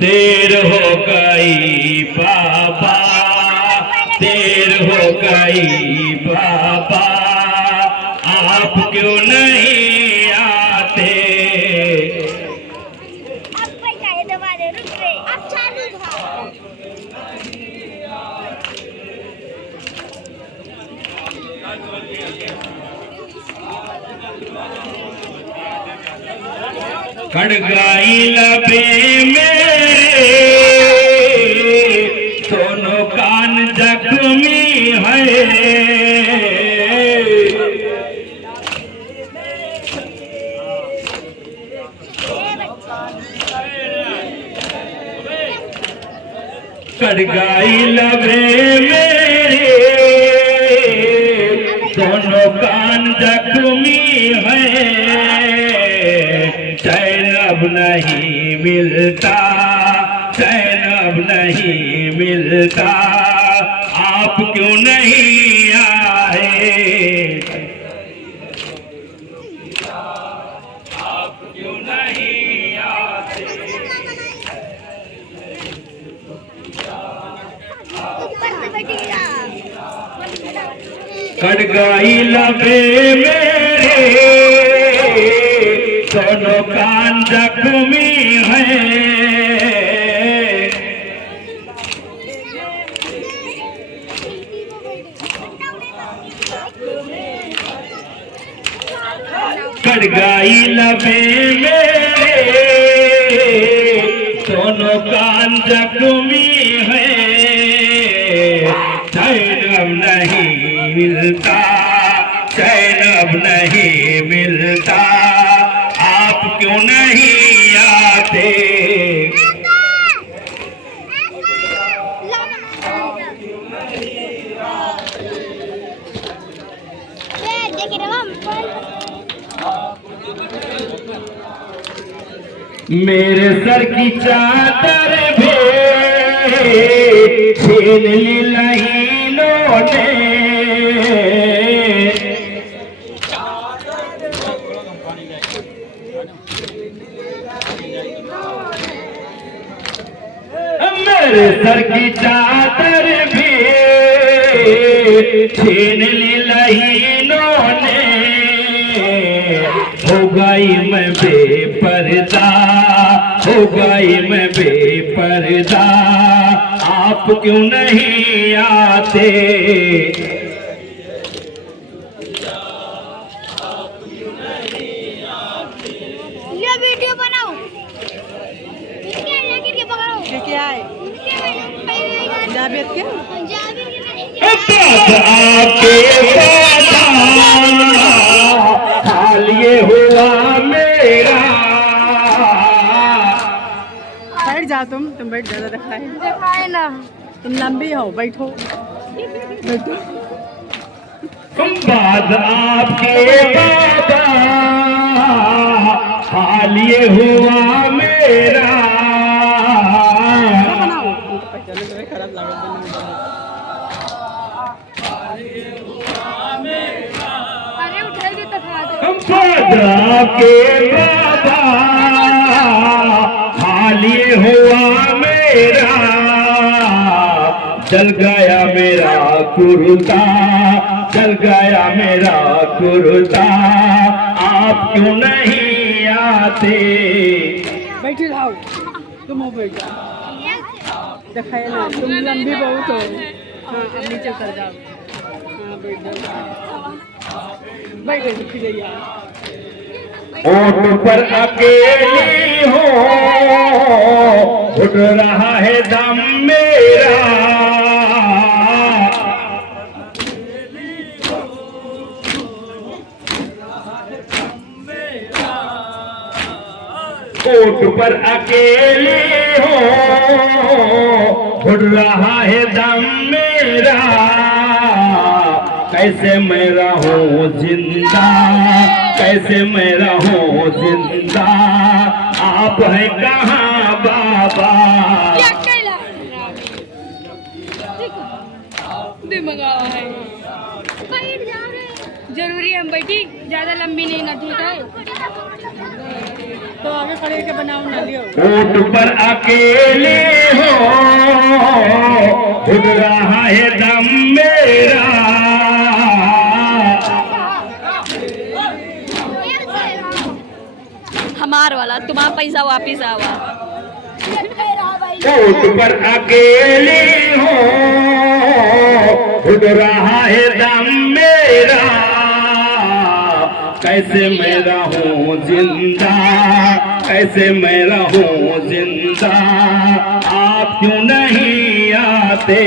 देर हो गई बाबा, देर हो गई बाबा, आप क्यों नहीं आते। खड़गाई लबे मेरे दोनों कान जख्मी है। खड़गाई लबे मेरे दोनों कान जख्मी है। चैन अब नहीं मिलता, चैन अब नहीं मिलता, आप क्यों नहीं आए। आप क्यों नहीं आते। खड़गाई लबे मेरे दोनों कान जख्मी है। खड़गाई लबे मेरे दोनों कान जख्मी है। चैन अब नहीं मिलता, चैन अब नहीं मिलता, आप क्यों नहीं आते। मेरे सर की चादर भी छीन ली लाइनों ने। मेरे सर की चादर भी छीन ली लाइनों ने। हो गई मैं बेपर्दा, हो गई मैं बेपर्दा, आप क्यों नहीं आते। ये वीडियो बनाओ, क्या है जावेद के हाल ये हुआ मेरा। बैठ जाओ तुम बैठ, ज्यादा दिखाए ना, तुम लंबी हो, बैठो बैठो। बाद आपके बाबा हाल ये हुआ मेरा। खराब अरे उठाएगी तो बाबा के बाबा हाल ये हुआ मेरा। जल गया मेरा कुर्ता, जल गया मेरा कुर्ता, आप क्यों नहीं आते। बैठ जाओ तुम, हो बैठ जाओ, दिखाए ना तुम लंबी बहुत हो। हाँ अब नीचे उतर जाओ, हाँ बैठ जाओ, बैठ जाइए। ओट पर अकेली हो, उठ रहा है दम मेरा। ओट पर अकेली हो, उठ रहा है दम मेरा। कैसे मैं रहूं जिंदा, कैसे मैं रहूं जिंदा, आप हैं कहाँ बाबा। जरूरी है हम बैठी, ज्यादा लंबी नहीं ना, ठीक है। तो आगे खड़े के बनाओ ना लियो। ऊँट पर अकेले हो उड़ रहा है दम मेरा, हमार वाला तुम्हारा पैसा वापिस आवा। ऊँट पर अकेले हो उड़ रहा है दम मेरा, कैसे मैं रहूं जिंदा, कैसे मैं रहूं जिंदा, आप क्यों नहीं आते।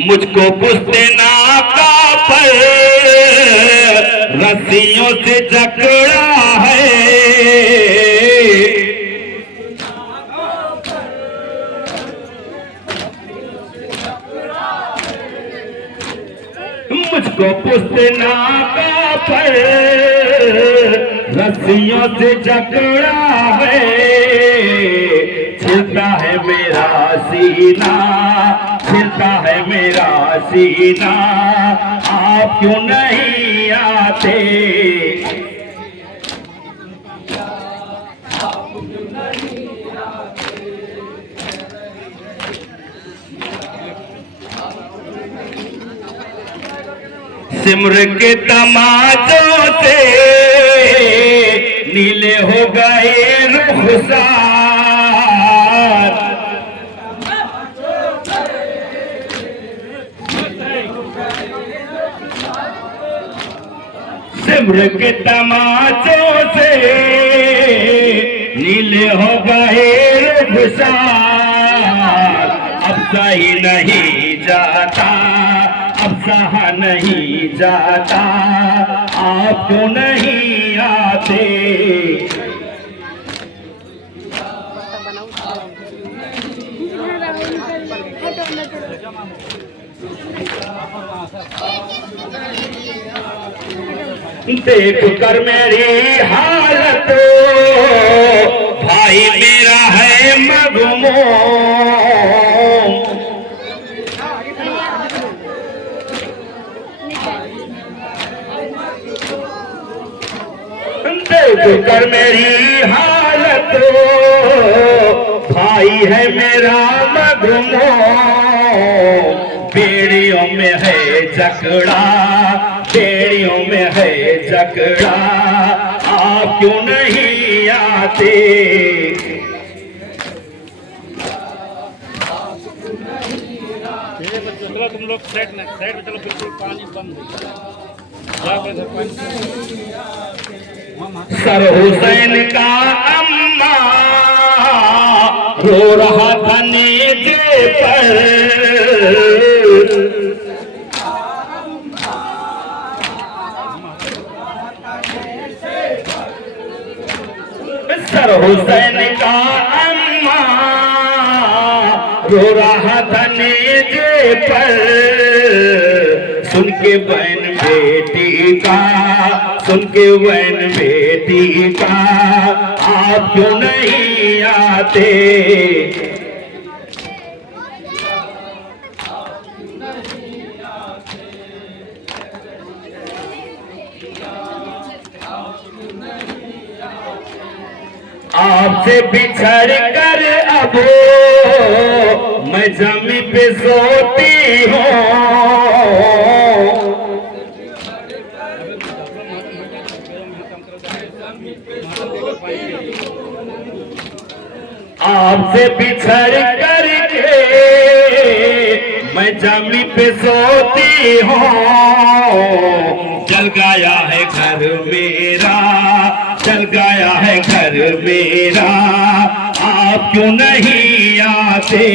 मुझको पुश्ते नाका पर रस्सियों से जकड़ा है, मुझको पुश्ते नाका पर रस्सियों से जकड़ा है, छिलता है मेरा सीना, छिलता है मेरा सीना, आप क्यों नहीं आते। सिमर के तमाचों से नीले हो गए रुखसार, सिमर के तमाचों से नीले हो गए रुखसार, अब सही नहीं जाता, अब सहा नहीं जाता, आप क्यों नहीं आते। देख कर मेरी हालत भाई मेरा है मगमूम, देख कर मेरी हालत भाई है मेरा मगमूम, बेड़ियों में है जकड़ा, बेड़ियों में है जकड़ा, आप क्यों नहीं आते। चलो तुम लोग साइड में चलो, बिल्कुल पानी बंद है। सर हुसैन का अम्मा रो रहा था नेज़े पर, सर हुसैन का अम्मा रो रहा था नेज़े पर, सुन के बहन बेटी का, सुन के बहन बेटी का, आप क्यों नहीं आते। आपसे बिछड़ कर अब मैं जमी पे सोती हूँ, आपसे बिछड़ कर के मैं जमी पे सोती हूँ, जल गया है घर मेरा, जल गया है घर मेरा, आप क्यों नहीं आते।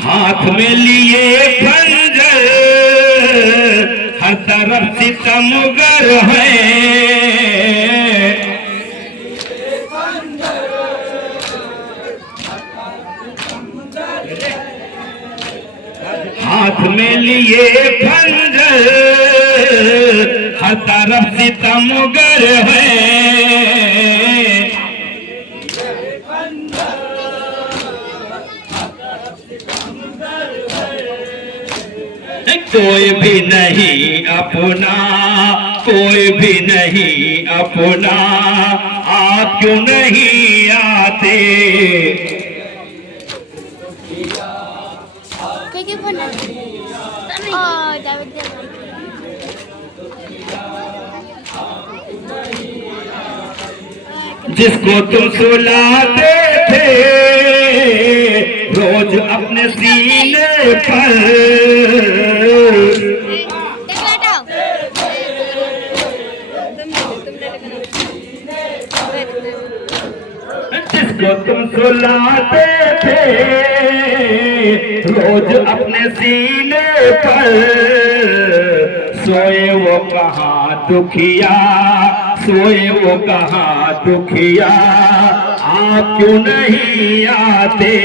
हाथ में लिए खंजर हर तरफ सितमगर है, हाथ में लिए खंजर, हर तरफ सितमगर है। कोई भी नहीं अपना, कोई भी नहीं अपना, आप क्यों नहीं आते? जिसको तुम सुलाते थे रोज अपने सीने पर, जिसको तुम सुलाते थे रोज अपने सीने पर, सोए वो कहाँ दुखिया, सोए वो कहाँ दुखिया, आप क्यों नहीं आते?